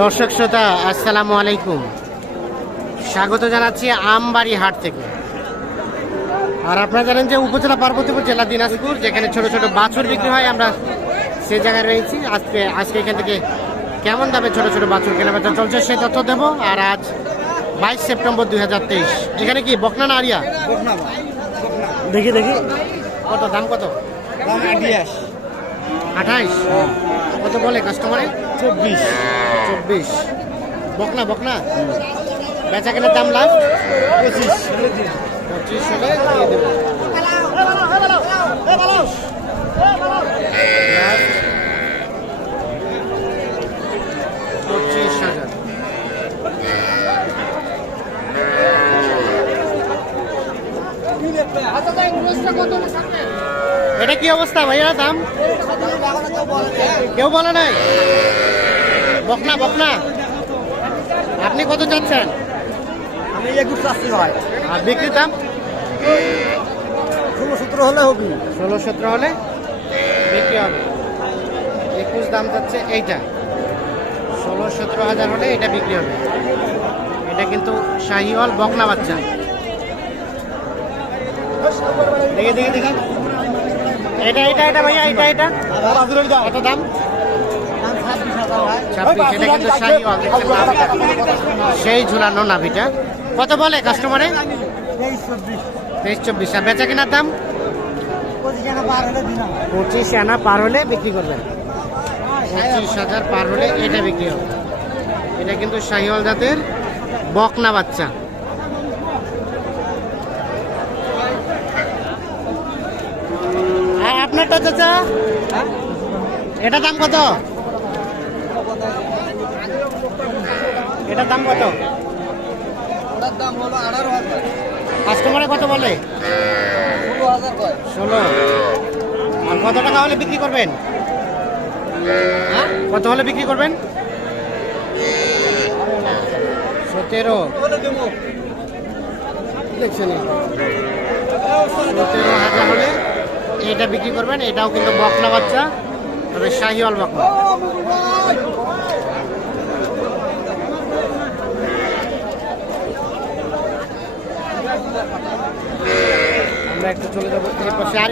দর্শক শ্রোতা আসসালামু আলাইকুম, স্বাগত জানাচ্ছি আমবাড়ি হাট থেকে। আর আপনারা জানেন যে উপজেলা পার্বতীপুর জেলা দিনাজপুর, যেখানে ছোট ছোট বাছুর বিক্রি হয়, আমরা সেই জায়গায় রয়েছি। আজকে এখান থেকে কেমন দামে ছোট ছোট বাছুর কেনাবেচা চলছে সে তথ্য দেবো। আর আজ 22 সেপ্টেম্বর 2023। এখানে কি বকনা না আরিয়া? দেখি কত দাম, কত দাম 28? কত বলে কাস্টমারে? 24। বকনা বেচা কেনার দাম লাস্ট 25 হলে দিয়ে দেবো। 25,000। এটা কি অবস্থা ভাইয়া, দাম কেউ বলে নাই? বকনা আপনি কত চাচ্ছেন? আমি 21 চাচ্ছি ভাই। আর বিক্রির দাম 16-17 হলে হবে। 16-17 হলে বিক্রি হবে। 21 দাম যাচ্ছে এইটা, 16-17 হাজার হলে এটা বিক্রি হবে। এটা কিন্তু শাহিওয়াল বকনা বাচ্চা। দেখি এটা ভাইয়া, এটা কত দাম? 26। এটা কিন্তু শাহিওয়াল, সেই ঝুলানো নাভিটা। কত বলে কাস্টমারে? 23-24। আর বেচা কেনার দাম 25 আনা পার হলে বিক্রি করবেন। 25,000 পার হলে এটা বিক্রি হবে। এটা কিন্তু শাহিওয়াল জাতের বকনা বাচ্চা। আর আপনারটা চাচা, এটা দাম কত? এটার দাম কত? ওটার দাম হলো 18,000। কাস্টমারে কত বলে? 16। আর কত টাকা হলে বিক্রি করবেন? কত হলে বিক্রি করবেন? 17। দেখছেন, 17,000 হলে এটা বিক্রি করবেন। এটাও কিন্তু বকনা বাচ্চা, তবে শাহিওয়াল বকনা। আমরা একটু চলে যাবো এই পাশে। আর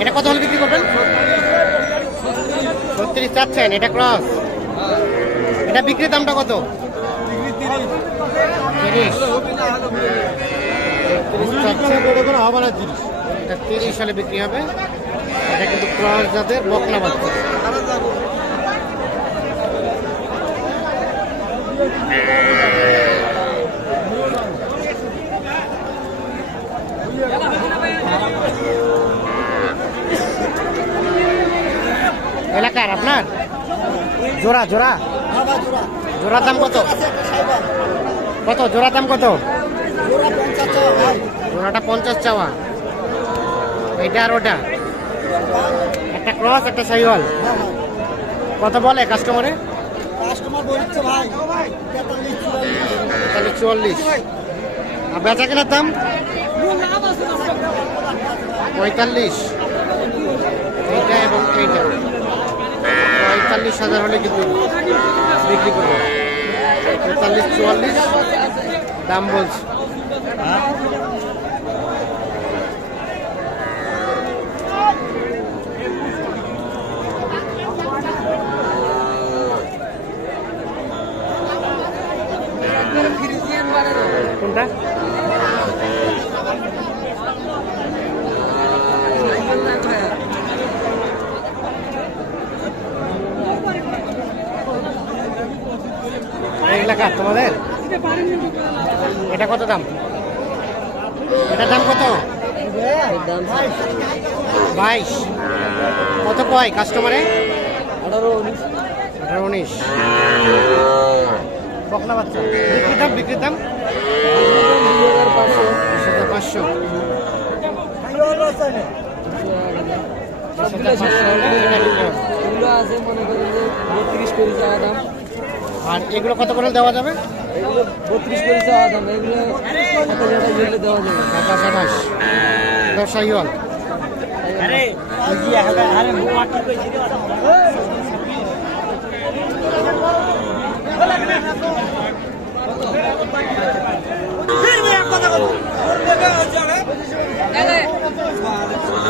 এটা কত হলে বিক্রি করবেন? 36 চাচ্ছেন? এটা ক্রস। এটা বিক্রির দামটা কত? 30 চাচ্ছেন। এটা 30 সালে বিক্রি হবে। এটা কিন্তু ক্রস জাতের বকনা বাচ্চা। এলাকার আপনার জোড়ার দাম কত? জোড়ার দাম কত? জোড়াটা 50 চাওয়া। এটা আর ওটা, একটা ক্রস একটা শাহিওয়াল। কত বলে কাস্টমারে? 44। আর বেচা কেনার দাম 45। এইটা এবং এইটা 45,000 হলে কিন্তু বিক্রি করবো। 45-44 দাম বলছে। কোনটা? এলাকা তোমাদের? এটা কত দাম? এটার দাম কত? 22। কত কয় কাস্টমারে? 18-19। বকনা বাচ্চা। বিক্রির দাম 500। আর এগুলো কত করে দেওয়া যাবে? 32 করে চাওয়া দাম। এগুলো 27,000 দেওয়া যাবে। 27-28 ব্যবসায়ীওয়াল।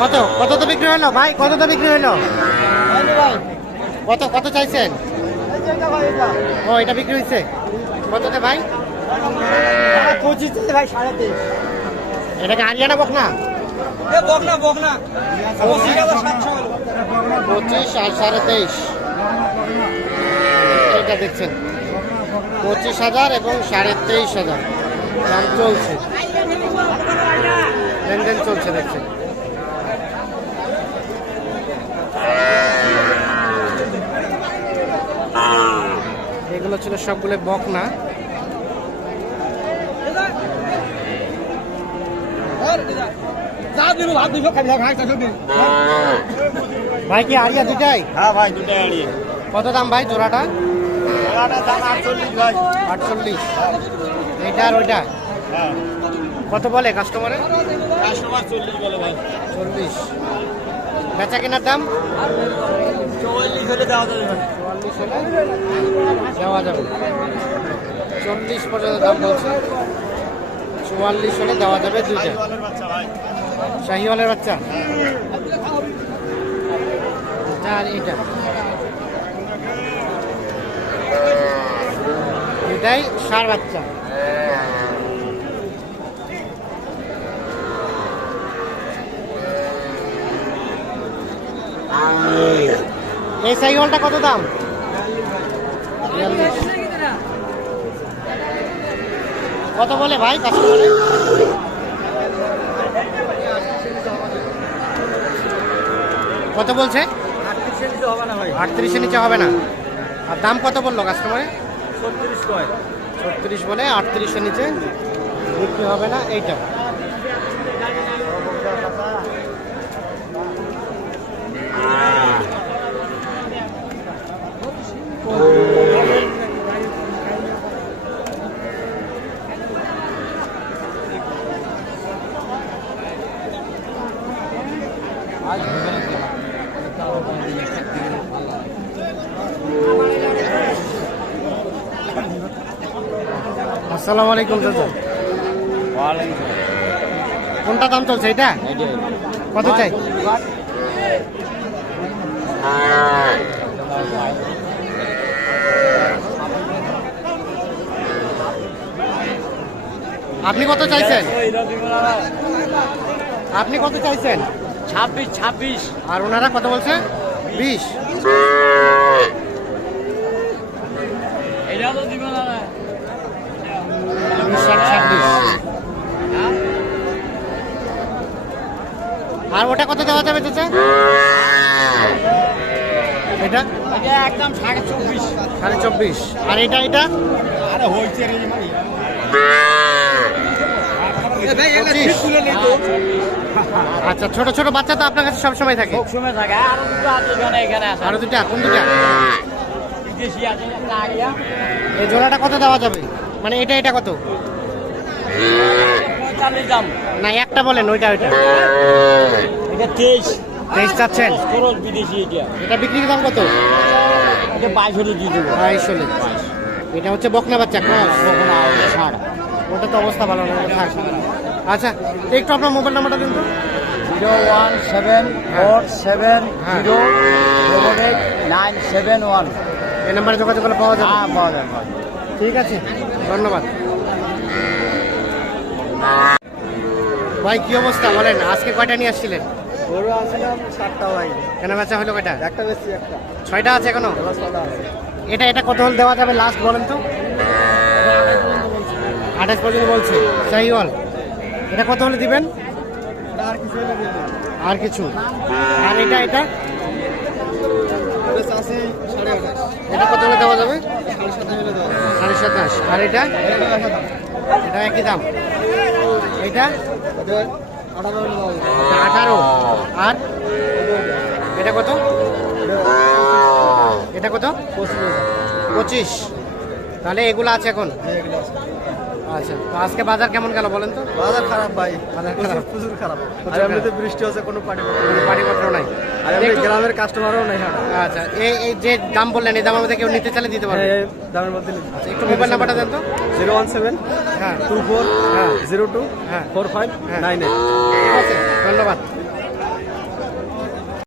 কত কত তো বিক্রি হলো ভাই, কত তো বিক্রি হলো? কত কত চাইছেন? ও এটা বিক্রি হয়েছে কততে ভাই? 25 ভাই 23.5 এটা কি আরিয়ানা বকনা? বকনা বকনা 25 আর 23.5 এটা দেখছেন 25,000 এবং 23,500 দাম চলছে, লেনদেন চলছে দেখছেন। এগুলো ছিল সবগুলো বকনা। ভাই কি আরিয়া দুটাই? হ্যাঁ ভাই দুটাই আড়িয়ে। কত দাম ভাই জোড়াটা? দাম 48 ভাই। 48। এইটা আর ওইটা হ্যাঁ কত বলে কাস্টমারে? কাস্টমার 40 বলে ভাই। 40। বেচা কেনার দাম 44 হলে দেওয়া যাবে ভাই। 44 হলে দেওয়া যাবে। 40 পর্যন্ত দাম বলছে, 44 হলে দেওয়া যাবে দুইটা। বাচ্চা ভাই। শাহিওয়ালের বাচ্চা। এটা আর এটা এটাই ষাঁড় বাচ্চা। এই শাহিওয়ালটা কত দাম? 42। কত বলে ভাই কাস্টমারে? কত বলছে? 38 হবে না ভাই। 38 এর নিচে হবে না। আর দাম কত বললো কাস্টমারে? 36 কয়। 36 বলে, 38 এর নিচে বিক্রি হবে না। এইটা আসসালামু আলাইকুম চাচা। ওয়ালাইকুম কোনটা দাম চলছে এটা? কত চাই? আপনি কত চাইছেন? আপনি কত চাইছেন? 26 আর ওনারা কত বলছে? 20। এটা তো দিব না। 20 আর 26। আর ওটা কত দেওয়া যাবে চাচা? এটা এটা একদম 24.5। 24.5। আর এটা এটা আরে হইছে রে ভাই। 25। আচ্ছা, ছোট ছোট বাচ্চা তো আপনার কাছে সবসময় থাকে? সব সময় থাকে। আর দুটো আছে এখানে আছে। আরো দুটা, কোন দুটা? বিদেশি আছে একটা আড়িয়া। এই জোড়াটা কত দেওয়া যাবে? মানে এটা এটা কত? 45 দাম। না একটা বলেন, ওইটা ওইটা। এটা 23 চাচ্ছেন? খরচ বিদেশি এটা। এটা বিক্রির দাম কত? এটা 22 হলে দিয়ে দেবো। 22 হলে। এটা হচ্ছে বকনা বাচ্চা ক্রস। তখন আর ছাড়। ওটা তো অবস্থা ভালো না, ওটা থাক। আচ্ছা, একটু আপনার মোবাইল নাম্বারটা দিন তো। 01740789771। এই নাম্বারে যোগাযোগ করলে পাওয়া যাবে? হ্যাঁ পাওয়া যাবে। ঠিক আছে, ধন্যবাদ ভাই। কি অবস্থা বলেন, আজকে কয়টা নিয়ে আসছিলেন? গরু আসলাম 7টা ভাই। কেন বেচা হলো কয়টা? একটা বেশি একটা। 6টা আছে এখনো? 6টা আছে। এটা এটা কত হল দেওয়া যাবে লাস্ট বলেন তো? 28 পর্যন্ত বলছে শাহিওয়াল। এটা কত হলে দিবেন? আর কিছু হলে দিয়ে দেবো। আর কিছু? আর এটা এটা এটা চাষি 28.5। এটা কত হলে দেওয়া যাবে? 7.5 হলে দেবো। 27.5। আর এটা? এটা একই দাম। এটা 18 হলে দেবো। 18। আর এটা কত? এটা কত? 25। তাহলে এগুলো আছে এখন? আচ্ছা, তো আজকে বাজার কেমন গেল বলেন তো? বাজার খারাপ ভাই। বাজার খারাপ? প্রচুর খারাপ। প্রচুর আর এমনিতে খারাপ। বৃষ্টি হচ্ছে, কোনো পানি পানিপত্র নাই। আর আমাদের একটু- গ্রামের কাস্টমারও নাই হাট আচ্ছা এই যে দাম বললেন এই দামের মধ্যে কেউ নিতে চাইলে দিতে পারবে? এই দামের মধ্যে একটু মোবাইল নাম্বারটা দেন তো। 017 হ্যাঁ 24 হ্যাঁ 02 হ্যাঁ 45 98 ঠিক আছে, ধন্যবাদ।